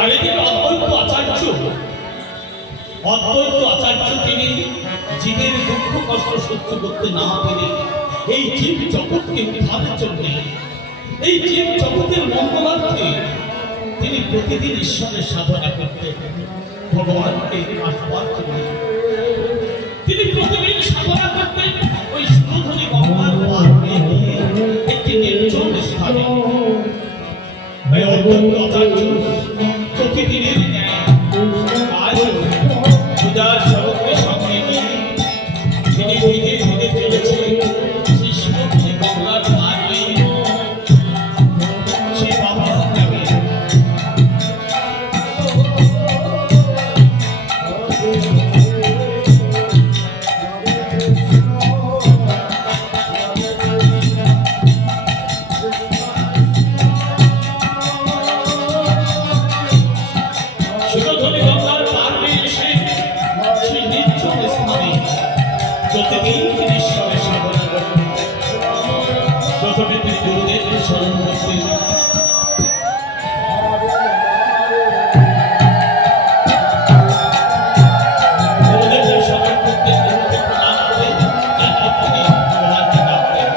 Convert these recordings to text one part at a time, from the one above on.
আর এদিকে অদ্বৈত আচার্য তিনি জীবের দুঃখ কষ্ট সহ্য করতে না পেরে এই জীব জগৎকে উদ্ধারের জন্য, এই জীব জগতের মঙ্গলার্থে তিনি প্রতিদিন ঈশ্বরের সাধনা করতেন, ভগবানকে আসবার জন্য তিনি প্রতিদিন সাধনা করতেন। ওই সুরধনী গঙ্গার পার হয়ে গিয়ে একটি নির্জন স্থানে অদ্বৈত আচার্য প্রতিদিনের ন্যায় আজ পূজা স্বরূপের সঙ্গে নিয়ে তিনি ধীরে ধীরে চলেছে সেই সুরধনী গঙ্গার পার হয়ে সেই বাবার নামে প্রতিদিন তিনি ঈশ্বরের সাধনা করতেন। প্রথমে তিনি গুরুদেব স্মরণ করতেন, গুরুদেবের স্মরণ করতেন, গুরুকে প্রণাম করে তারপর তিনি ভগবানকে ডাকতেন।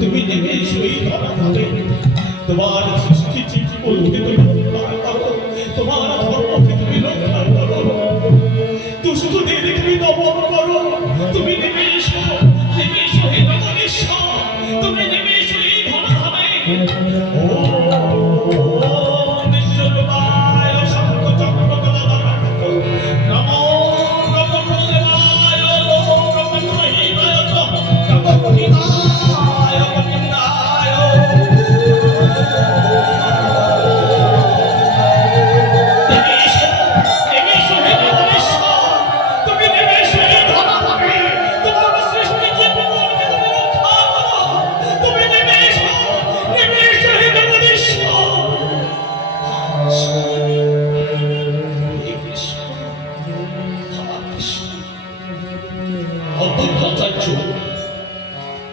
তুমি নেমে এসোই ধরাধামে, তোমার সৃষ্টি জীবনকে তুমি উদ্ধার করো, তোমার ধর্মকে তুমি রক্ষা করো, দুষ্টদেরকে তুমি দমন করো। তুমি নেমে এসো হে জগদীশ্বর, তুমি নেমে এসো এই ধরাধামে।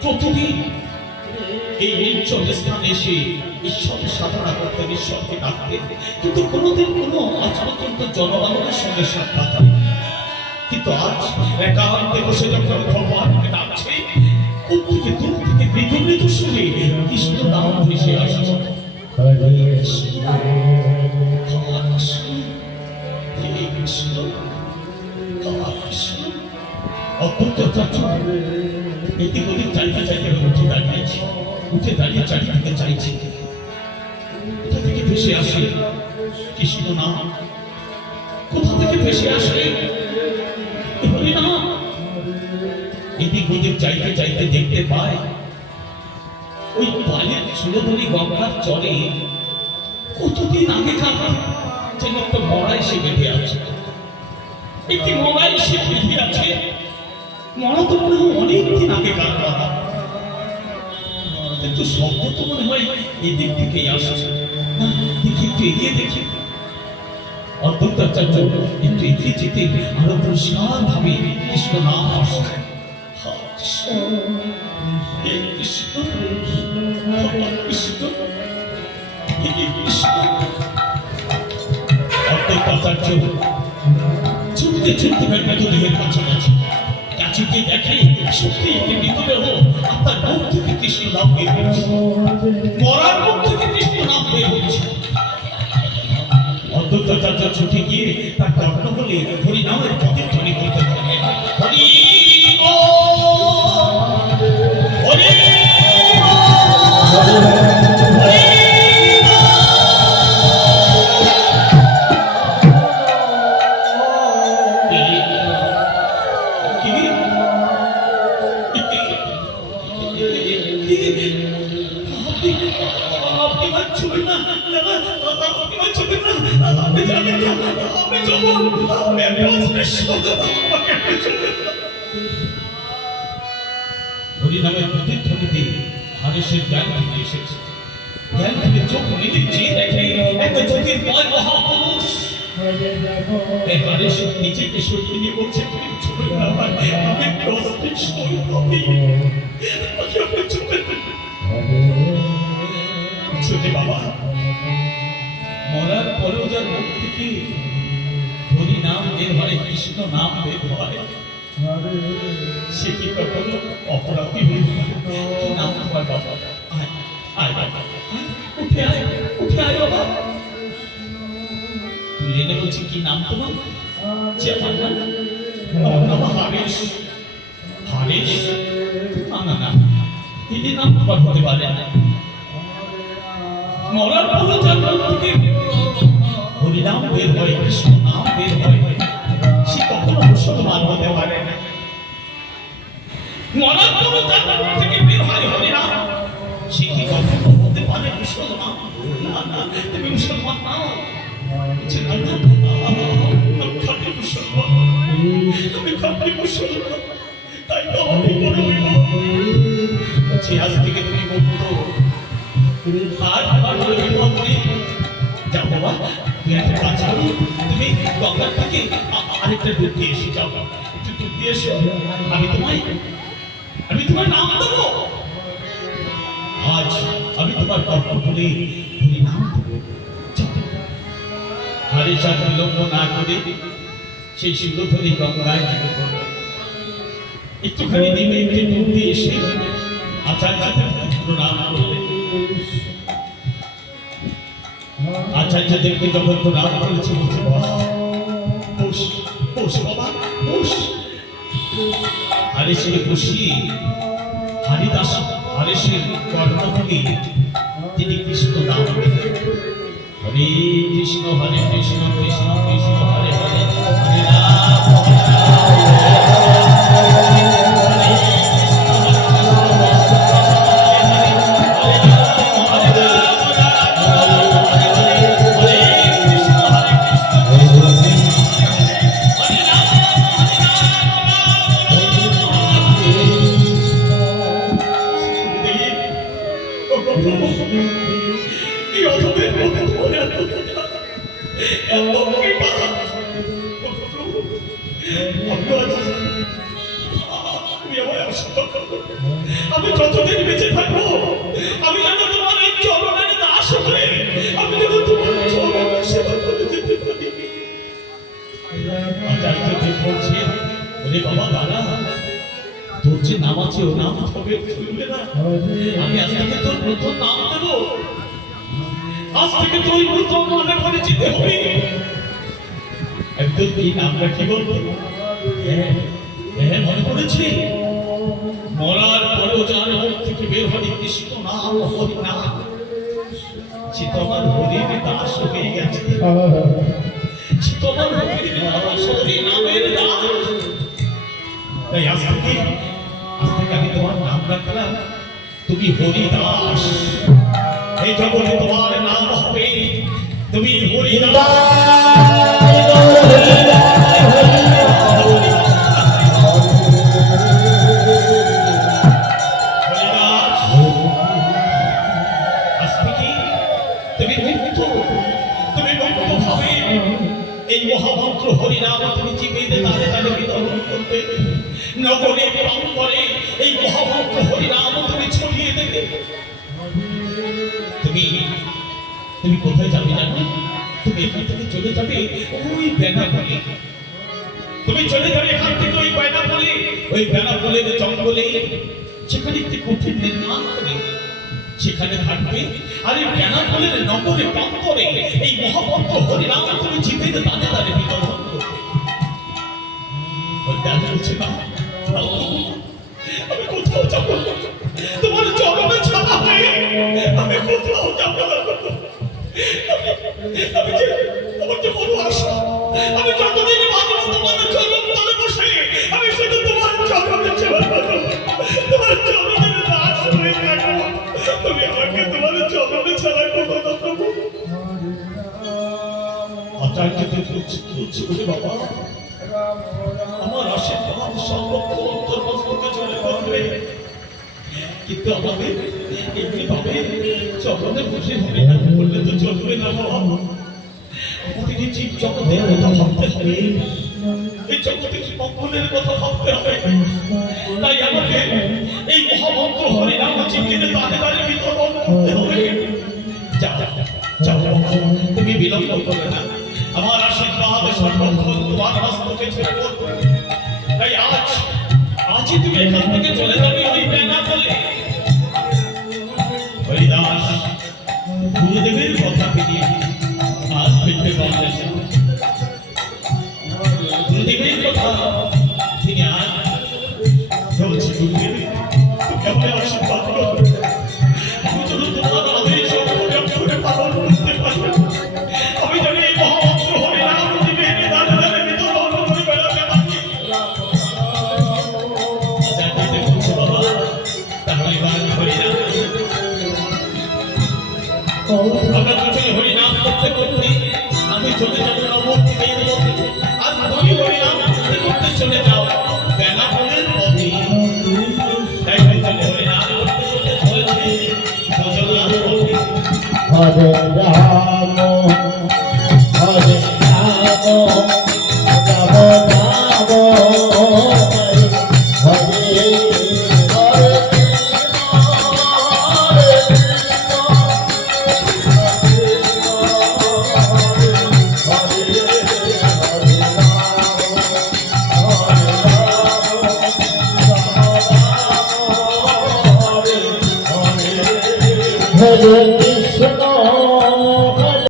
প্রতিদিন এই নির্জন স্থানে এসে ঈশ্বরের সাধনা করতেন, ঈশ্বরকে ডাকতেন, কিন্তু কোনোদিন কোনো আজ পর্যন্ত জনগণের সঙ্গে সাক্ষাৎ হয়। কিন্তু আজ একান্তে বসে যখন ভগবানকে ডাকছে, দূর থেকে বিধৃত শুনে কৃষ্ণ নাম ভেসে আসছে। এদিক ওদিক চাইতে চাইতে উঠে দাঁড়িয়ে চারিদিকে চাইছে, কোথা থেকে ভেসে আসে কৃষ্ণ নাম, কোথা থেকে ভেসে আসে হরিনাম। এদিক ওদিক চাইতে চাইতে দেখতে পায় ওই পালের সুরধনী গঙ্গার চরে কতদিন আগেকার যেন একটা মড়াই সে বেঁধে আছে, একটি মড়াই সে বেঁধে আছে। মরা তো মনে হয় অনেকদিন আগেকার কথা, কিন্তু শব্দ তো মনে হয় এদিক থেকেই আসছে। দেখি একটু এগিয়ে দেখি। অদ্ভুত আচার্য একটু এগিয়ে যেতে আরো পরিষ্কার ভাবে কৃষ্ণ নাম আসছে। কৃষ্ণ কৃষ্ণ কৃষ্ণ। অদ্ভুত আচার্য ছুটতে ছুটতে মৃতদেহের কাছাকাছি কাছে গিয়ে দেখে সত্যি একটি মৃতদেহ আপনার মুখ থেকে কৃষ্ণ নাম বের হচ্ছে, মরার মুখ থেকে কৃষ্ণ নাম বের হচ্ছে। অদ্ভুত আচার্য ছুটে গিয়ে তার কর্ণ বলে হরি নামের পথের ধ্বনি করতে থাকে। হরি হরি হরিনামের প্রতিধ্বনিতে হারেসের জ্ঞান থেকে এসেছে। জ্ঞান থেকে চোখ মেলে চেয়ে দেখে একটা চোখের ময় মহাপুরুষ। হারেস নিজেকে সরিয়ে নিয়ে বলছে, তুমি ছবি না আমি চলে বাবা। মরার পরেও যার মুখ থেকে হরি নাম বের হয়, কৃষ্ণ নাম বের হয়, সে কি কখনো অপরাধী হয়ে নাম তোমার বাবা? আয় বাবা, উঠে আয়, উঠে আয় বাবা। তুই রেনে বলছি কি নাম তোমার? যে আমার নাম হারেস। হারেস? না না না, এই নাম তোমার হতে পারে না। মরার পরেও যার মুখ থেকে হরিনাম বের হয়, কৃষ্ণ নাম বের হয়, সে কখনো মুসলমান হতে পারে না। মরার পরেও যার মুখ থেকে বের হয় হরিনাম, সে কি কখনো হতে পারে মুসলমান? না না, তুমি মুসলমান নাও। আমি খাঁটি মুসলমান, আমি খাঁটি মুসলমান, তাই তো আমি বড় হইব। আজ থেকে তুমি মুক্ত। আর আমার যাও বাবা, তুমি একটা কাজ করো, তুমি গঙ্গার থেকে আরেকটা দুধ দিয়ে এসে যাও, একটু দুধ দিয়ে এসো। আমি তোমার নাম দেবো। আজ আমি তোমার গল্প বলে তুমি নাম দেবো। হারে সাথ বিলম্ব না করে সেই শিলধরি গঙ্গায় নেমে পড়বে। একটুখানি নেমে একটু দুধ দিয়ে এসে আচার্যদের প্রণাম করবে। আচার্যদেরকে যখন প্রণাম করেছে বলছে, বস বস বাবা বস। হারেসের বসিয়ে হরিদাস হারেসের কর্ণভূমি তিনি কৃষ্ণ নাম দিলেন। হরে কৃষ্ণ কৃষ্ণ কৃষ্ণ হরে হরে, হরে রাম হরে আমি যতদিন বেঁচে থাকবো আমি যেন তোমার এই চরণের দাস হয়ে আমি যেন তোমার চরণের সেবা করে যেতে পারি। আচার্যদেব বলছে, ওরে বাবা দাদা, তোর যে নাম আছে ও নাম তবে চলবে না। আমি আজ থেকে তোর নতুন নাম দেবো। আজ থেকে তোর নতুন মনে করে যেতে হবে। একদম কি নাম রাখি বলবো? হ্যাঁ মনে পড়েছি। মরার পরেও যার মুখ থেকে বের হয় কৃষ্ণ নাম, হরি নাম, সে তোমার হরির দাস হয়ে গেছে। সে তোমার হরির দাস, হরি নামের দাস। তাই আজ থেকে আমি তোমার নাম রাখলাম, তুমি হরিদাস। এই জগতে তোমার নাম হবে তুমি হরিদাস। তুমি মুক্ত, তুমি মুক্ত ভাবে এই মহামন্ত্র হরিনাম তুমি জীবিতে তালে তালে বিতরণ করবে। নগরে প্রান্তরে এই মহামন্ত্র হরিনাম তুমি ছড়িয়ে দেবে। তুমি তুমি কোথায় যাবে জানো? তুমি এখান থেকে চলে যাবে ওই বেনাপোলে। তুমি চলে যাবে এখান থেকে ওই বেনাপোলে, ওই বেনাপোলের জঙ্গলে সেখানে একটি কঠিন নির্মাণ করে সেখানে থাকবে। আর এই বেনাপোলের নগরে প্রান্তরে এই মহামন্ত্র হরিনাম তুমি জীবিতে তালে তালে বিতরণ করবে। আমি কোথাও যাব না, তোমার চরণে ছাড়া হয়ে আমি কোথাও যাব না। আমার যে বড় আশা, আমি যতদিন বাঁচব তোমার চরণ তলে বসে আমি শুধু তোমার চরণে সেবা করব, তোমার চরণের দাস হয়ে থাকব। তুমি আমাকে তোমার চরণে ছাড়া করবো না প্রভু। আচার্যকে বলছি বাবা, আমার আশীর্বাদ সর্বত্র অন্তর্মস্তকে চলে করবে, কিন্তু আমাদের এইভাবে চরণে বসে হরিনাম করলে তো চলবে না বাবা। আমাদের এই জীব জগতের কথা ভাবতে হবে, এই জগতের মঙ্গলের কথা ভাবতে হবে। তাই আমাকে এই মহামন্ত্র হরিনাম জীবকে তাদের তাদের বিতরণ করতে হবে। যাও যাও তুমি বিলম্ব করবে না, আমার আশীর্বাদ সর্বক্ষণ তোমার হস্তকে ছেড়ে পড়বে। তাই আজই তুমি এখান থেকে চলে যাবে ওই বেনাপোলে। হরিদাস গুরুদেবের কথা পেয়ে আজ ফিরতে পারলেন। গুরুদেবের কথা তিনি আজ বলছি, গুরুদেব তুমি আমাকে আশীর্বাদ করো, আমি যেন তোমার আদেশ অক্ষরে পালন করতে পারি। আমি জানি এই মহামন্ত্র হরিনাম জীবের দানে দানে বিতরণ করে বেড়াতে পারি। আচার্যকে বলছি বাবা, তাহলে হরিনাম আমরা দুজনে হরিনাম করতে করতে আমি চলে যাবো নবদ্বীপের মধ্যে, আর তুমি হরিনাম করতে করতে চলে যাও বেনাপোলের মধ্যে। তাই দুজনে হরিনাম করতে করতে চলেছে দুজনার মধ্যে।